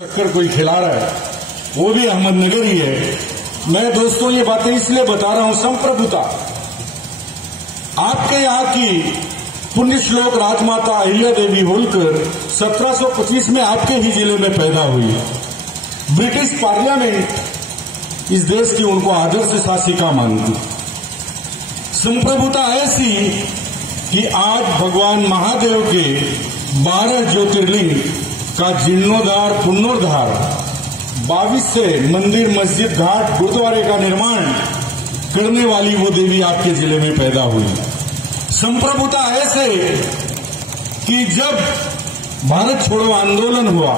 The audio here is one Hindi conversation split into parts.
टक्कर कोई खिला रहा है, वो भी अहमदनगर ही है। मैं दोस्तों ये बातें इसलिए बता रहा हूं, संप्रभुता आपके यहाँ की पुण्य श्लोक राजमाता अहिल्या देवी होलकर 1725 में आपके ही जिले में पैदा हुई। ब्रिटिश पार्लियामेंट इस देश की उनको आदर्श शासिका मानती। संप्रभुता ऐसी कि आज भगवान महादेव के 12 ज्योतिर्लिंग का जीर्णोद्धार पुनरोद्धार 22 से मंदिर मस्जिद घाट गुरुद्वारे का निर्माण करने वाली वो देवी आपके जिले में पैदा हुई। संप्रभुता ऐसे कि जब भारत छोड़ो आंदोलन हुआ,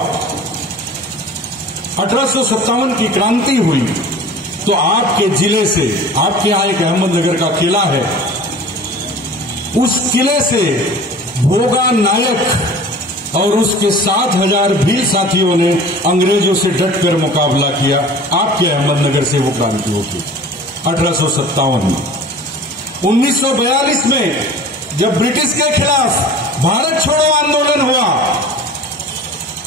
1857 की क्रांति हुई, तो आपके जिले से, आपके यहां एक अहमदनगर का किला है, उस किले से भोगा नायक और उसके 7000 भील साथियों ने अंग्रेजों से डटकर मुकाबला किया। आपके अहमदनगर से वो क्रांति होगी 1857 में। 1942 में जब ब्रिटिश के खिलाफ भारत छोड़ो आंदोलन हुआ,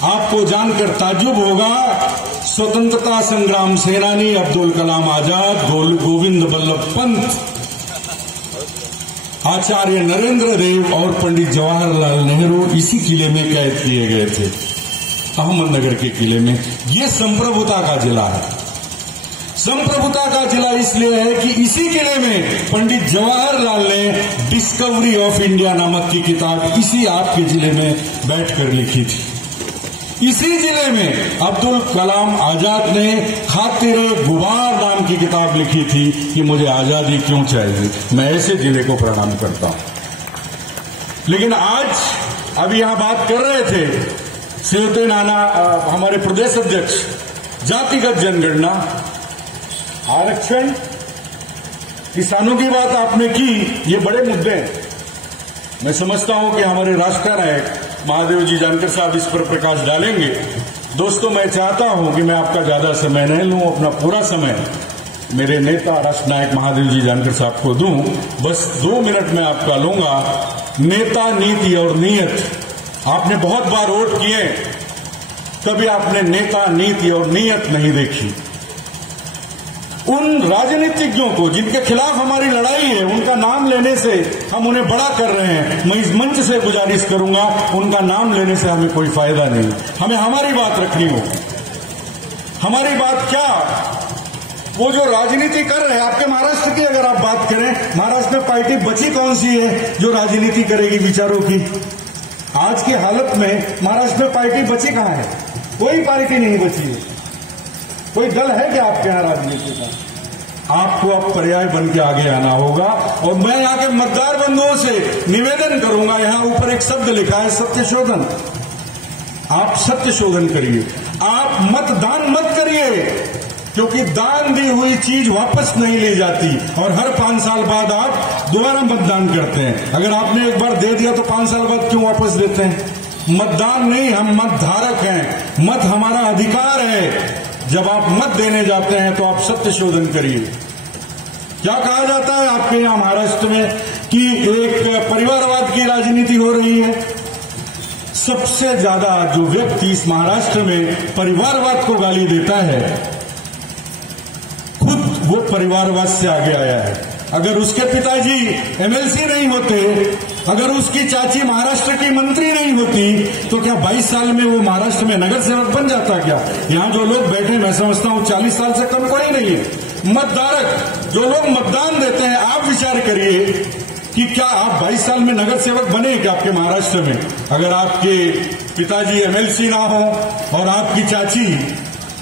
आपको जानकर ताज्जुब होगा, स्वतंत्रता संग्राम सेनानी अब्दुल कलाम आजाद, गोविंद बल्लभ पंत, आचार्य नरेंद्र देव और पंडित जवाहरलाल नेहरू इसी किले में कैद किए गए थे, अहमदनगर के किले में। ये संप्रभुता का जिला है। संप्रभुता का जिला इसलिए है कि इसी किले में पंडित जवाहरलाल ने डिस्कवरी ऑफ इंडिया नामक की किताब इसी आपके जिले में बैठकर लिखी थी। इसी जिले में अब्दुल कलाम आजाद ने खातिर गुबार नाम की किताब लिखी थी कि मुझे आजादी क्यों चाहिए। मैं ऐसे जिले को प्रणाम करता हूं। लेकिन आज अभी यहां बात कर रहे थे श्रीमती नाना, हमारे प्रदेश अध्यक्ष, जातिगत जनगणना, आरक्षण, किसानों की बात आपने की, ये बड़े मुद्दे हैं। मैं समझता हूं कि हमारे राष्ट्र नायक महादेव जी जानकर साहब इस पर प्रकाश डालेंगे। दोस्तों, मैं चाहता हूं कि मैं आपका ज्यादा समय नहीं लूं, अपना पूरा समय मेरे नेता राष्ट्र नायक महादेव जी जानकर साहब को दूं। बस 2 मिनट में आपका लूंगा। नेता, नीति और नीयत, आपने बहुत बार वोट किए, कभी आपने नेता, नीति और नीयत नहीं देखी। उन राजनीतिज्ञों को जिनके खिलाफ हमारी लड़ाई है, उनका नाम लेने से हम उन्हें बड़ा कर रहे हैं। मैं इस मंच से गुजारिश करूंगा, उनका नाम लेने से हमें कोई फायदा नहीं। हमें हमारी बात रखनी होगी। हमारी बात क्या, वो जो राजनीति कर रहे हैं, आपके महाराष्ट्र की अगर आप बात करें, महाराष्ट्र में पार्टी बची कौन सी है जो राजनीति करेगी विचारों की? आज की हालत में महाराष्ट्र में पार्टी बची कहां है? कोई पार्टी नहीं बची है। कोई दल है क्या आपके यहां राजनीति का? आपको अब पर्याय बन के आगे आना होगा। और मैं यहां के मतदार बंधुओं से निवेदन करूंगा, यहां ऊपर एक शब्द लिखा है, सत्य शोधन। आप सत्य शोधन करिए, आप मतदान मत करिए, क्योंकि दान दी हुई चीज वापस नहीं ली जाती और हर 5 साल बाद आप दोबारा मतदान करते हैं। अगर आपने एक बार दे दिया तो 5 साल बाद क्यों वापस देते हैं? मतदान नहीं, हम मतधारक हैं। मत हमारा अधिकार है। जब आप मत देने जाते हैं तो आप सत्य शोधन करिए। क्या कहा जाता है आपके यहां महाराष्ट्र में कि एक परिवारवाद की राजनीति हो रही है। सबसे ज्यादा जो व्यक्ति इस महाराष्ट्र में परिवारवाद को गाली देता है, खुद वो परिवारवाद से आगे आया है। अगर उसके पिताजी एमएलसी नहीं होते, अगर उसकी चाची महाराष्ट्र की मंत्री नहीं होती, तो क्या 22 साल में वो महाराष्ट्र में नगर सेवक बन जाता? क्या यहां जो लोग बैठे, मैं समझता हूं 40 साल से कम कोई नहीं है। मतधारक जो लोग मतदान देते हैं, आप विचार करिए कि क्या आप 22 साल में नगर सेवक बने क्या आपके महाराष्ट्र में? अगर आपके पिताजी एमएलसी ना हो और आपकी चाची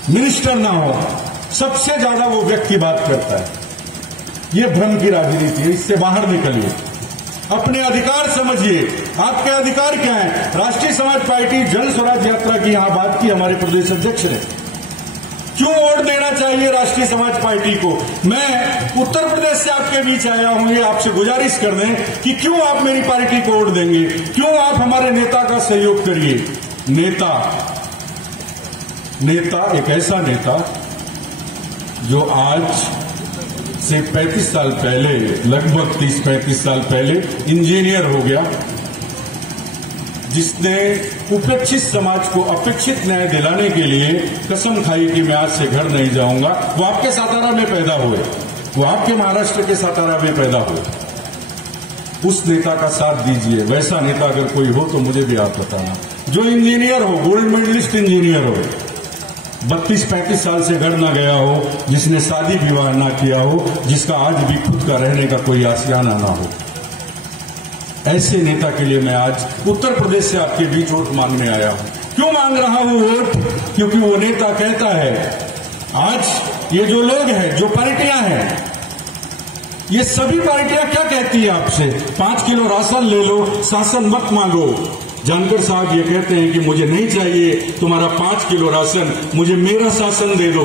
मिनिस्टर ना हो, सबसे ज्यादा वो व्यक्ति बात करता है। ये भ्रम की राजनीति है, इससे बाहर निकलिए, अपने अधिकार समझिए। आपके अधिकार क्या है? राष्ट्रीय समाज पार्टी जन स्वराज यात्रा की यहां बात की हमारे प्रदेश अध्यक्ष ने। क्यों वोट देना चाहिए राष्ट्रीय समाज पार्टी को? मैं उत्तर प्रदेश से आपके बीच आया हूं, ये आपसे गुजारिश कर दें कि क्यों आप मेरी पार्टी को वोट देंगे, क्यों आप हमारे नेता का सहयोग करिए। नेता एक ऐसा नेता जो आज से 35 साल पहले, लगभग 30-35 साल पहले इंजीनियर हो गया, जिसने उपेक्षित समाज को अपेक्षित न्याय दिलाने के लिए कसम खाई कि मैं आज से घर नहीं जाऊंगा, वो आपके सातारा में पैदा हुए, वो आपके महाराष्ट्र के सातारा में पैदा हुए। उस नेता का साथ दीजिए। वैसा नेता अगर कोई हो तो मुझे भी आप बताना, जो इंजीनियर हो, गोल्ड मेडलिस्ट इंजीनियर हो, 32-35 साल से घर ना गया हो, जिसने शादी विवाह ना किया हो, जिसका आज भी खुद का रहने का कोई आशियाना ना हो। ऐसे नेता के लिए मैं आज उत्तर प्रदेश से आपके बीच वोट मांगने आया हूं। क्यों मांग रहा हूं वोट? क्योंकि वो नेता कहता है, आज ये जो लोग हैं, जो पार्टियां हैं, ये सभी पार्टियां क्या कहती है आपसे? 5 किलो राशन ले लो, शासन मत मांगो। जानकर साहब ये कहते हैं कि मुझे नहीं चाहिए तुम्हारा 5 किलो राशन, मुझे मेरा शासन दे दो।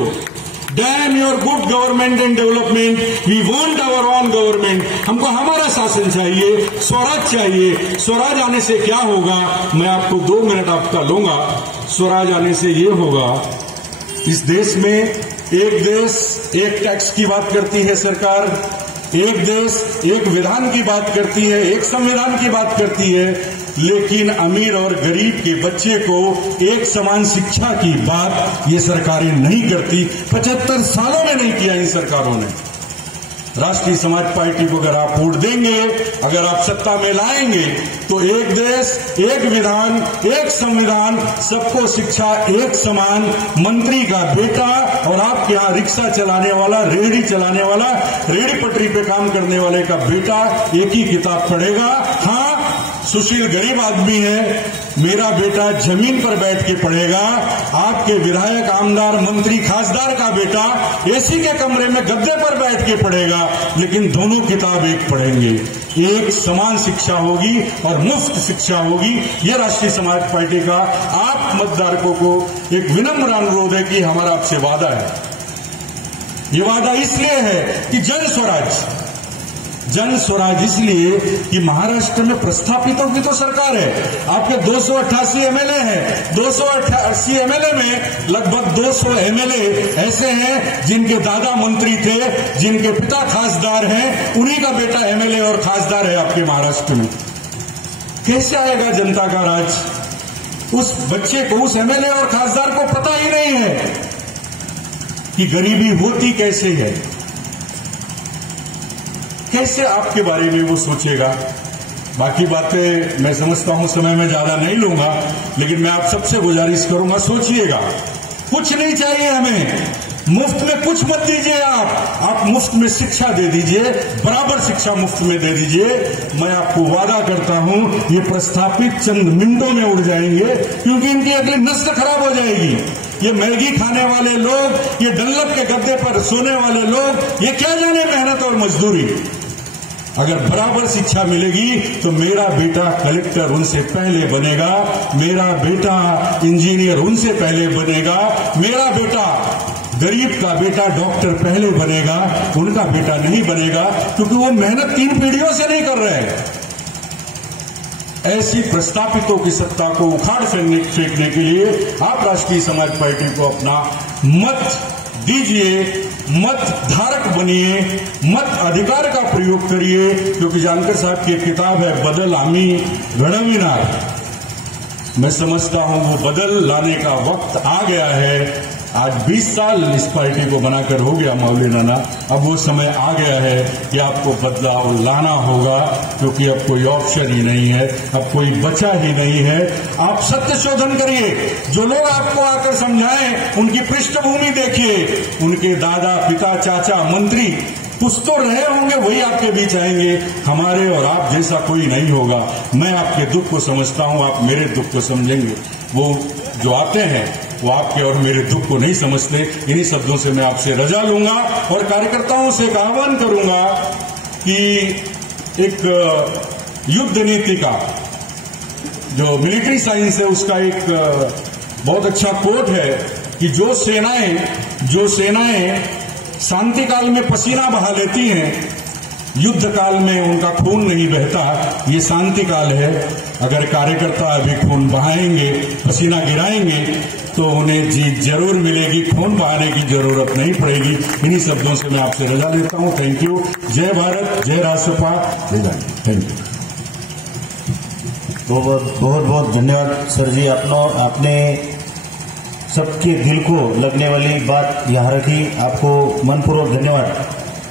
Damn your good government and development, we want our own government. हमको हमारा शासन चाहिए, स्वराज चाहिए। स्वराज आने से क्या होगा? मैं आपको 2 मिनट आपका लूंगा। स्वराज आने से ये होगा, इस देश में एक देश एक टैक्स की बात करती है सरकार, एक देश एक विधान की बात करती है, एक संविधान की बात करती है, लेकिन अमीर और गरीब के बच्चे को एक समान शिक्षा की बात ये सरकारें नहीं करती। 75 सालों में नहीं किया इन सरकारों ने। राष्ट्रीय समाज पार्टी को अगर आप वोट देंगे, अगर आप सत्ता में लाएंगे, तो एक देश एक विधान एक संविधान, सबको शिक्षा एक समान, मंत्री का बेटा और आपके यहां रिक्शा चलाने वाला, रेहड़ी चलाने वाला, रेहड़ी पटरी पे काम करने वाले का बेटा एक ही किताब पढ़ेगा। हाँ, सुशील गरीब आदमी है, मेरा बेटा जमीन पर बैठ के पढ़ेगा। आपके विधायक, आमदार, मंत्री, खासदार का बेटा एसी के कमरे में गद्दे पर बैठ के पढ़ेगा, लेकिन दोनों किताब एक पढ़ेंगे। एक समान शिक्षा होगी और मुफ्त शिक्षा होगी। यह राष्ट्रीय समाज पार्टी का आप मतदारकों को एक विनम्र अनुरोध है कि हमारा आपसे वादा है। ये वादा इसलिए है कि जन स्वराज इसलिए कि महाराष्ट्र में प्रस्थापितों की तो सरकार है। आपके 288 एमएलए हैं, 288 एमएलए में लगभग 200 एमएलए ऐसे हैं जिनके दादा मंत्री थे, जिनके पिता खासदार हैं, उन्हीं का बेटा एमएलए और खासदार है आपके महाराष्ट्र में। कैसे आएगा जनता का राज? उस बच्चे को, उस एमएलए और खासदार को पता ही नहीं है कि गरीबी होती कैसे है। कैसे आपके बारे में वो सोचेगा? बाकी बातें मैं समझता हूं, समय में ज्यादा नहीं लूंगा, लेकिन मैं आप सबसे गुजारिश करूंगा, सोचिएगा। कुछ नहीं चाहिए हमें, मुफ्त में कुछ मत दीजिए। आप मुफ्त में शिक्षा दे दीजिए, बराबर शिक्षा मुफ्त में दे दीजिए। मैं आपको वादा करता हूं, ये प्रस्थापित चंद मिनटों में उड़ जाएंगे, क्योंकि इनकी अगली नस्ल खराब हो जाएगी। ये मैगी खाने वाले लोग, ये डल्लब के गद्दे पर सोने वाले लोग, ये क्या जाने मेहनत और मजदूरी। अगर बराबर शिक्षा मिलेगी तो मेरा बेटा कलेक्टर उनसे पहले बनेगा, मेरा बेटा इंजीनियर उनसे पहले बनेगा, मेरा बेटा गरीब का बेटा डॉक्टर पहले बनेगा, उनका बेटा नहीं बनेगा, क्योंकि वो मेहनत 3 पीढ़ियों से नहीं कर रहे हैं। ऐसी प्रस्थापितों की सत्ता को उखाड़ फेंकने के लिए आप राष्ट्रीय समाज पार्टी को अपना मत दीजिए, मत धारक बनिए, मत अधिकार का प्रयोग करिए। क्योंकि जानकर साहब की किताब है बदल आमी घड़विनार। मैं समझता हूं वो बदल लाने का वक्त आ गया है। आज 20 साल इस पार्टी को बनाकर हो गया मौली नाना, अब वो समय आ गया है कि आपको बदलाव लाना होगा, क्योंकि अब कोई ऑप्शन ही नहीं है, अब कोई बचा ही नहीं है। आप सत्य शोधन करिए। जो लोग आपको आकर समझाएं, उनकी पृष्ठभूमि देखिए, उनके दादा, पिता, चाचा, मंत्री कुछ तो रहे होंगे, वही आपके बीच आएंगे। हमारे और आप जैसा कोई नहीं होगा। मैं आपके दुख को समझता हूं, आप मेरे दुख को समझेंगे। वो जो आते हैं वो आपके और मेरे दुख को नहीं समझते। इन्हीं शब्दों से मैं आपसे रजा लूंगा और कार्यकर्ताओं से एक आह्वान करूंगा कि एक युद्ध नीति का जो मिलिट्री साइंस है, उसका एक बहुत अच्छा कोट है कि जो सेनाएं शांति काल में पसीना बहा लेती हैं, युद्ध काल में उनका खून नहीं बहता। ये शांति काल है। अगर कार्यकर्ता अभी खून बहाएंगे, पसीना गिराएंगे, तो उन्हें जीत जरूर मिलेगी, खून बहाने की जरूरत नहीं पड़ेगी। इन्हीं शब्दों से मैं आपसे रजा लेता हूं। Thank you. जय भारत, जय राष्ट्रपा, जय गांधी। Thank you. बहुत बहुत धन्यवाद सर जी। आपने सबके दिल को लगने वाली बात यहाँ रखी, आपको मनपूर्वक धन्यवाद।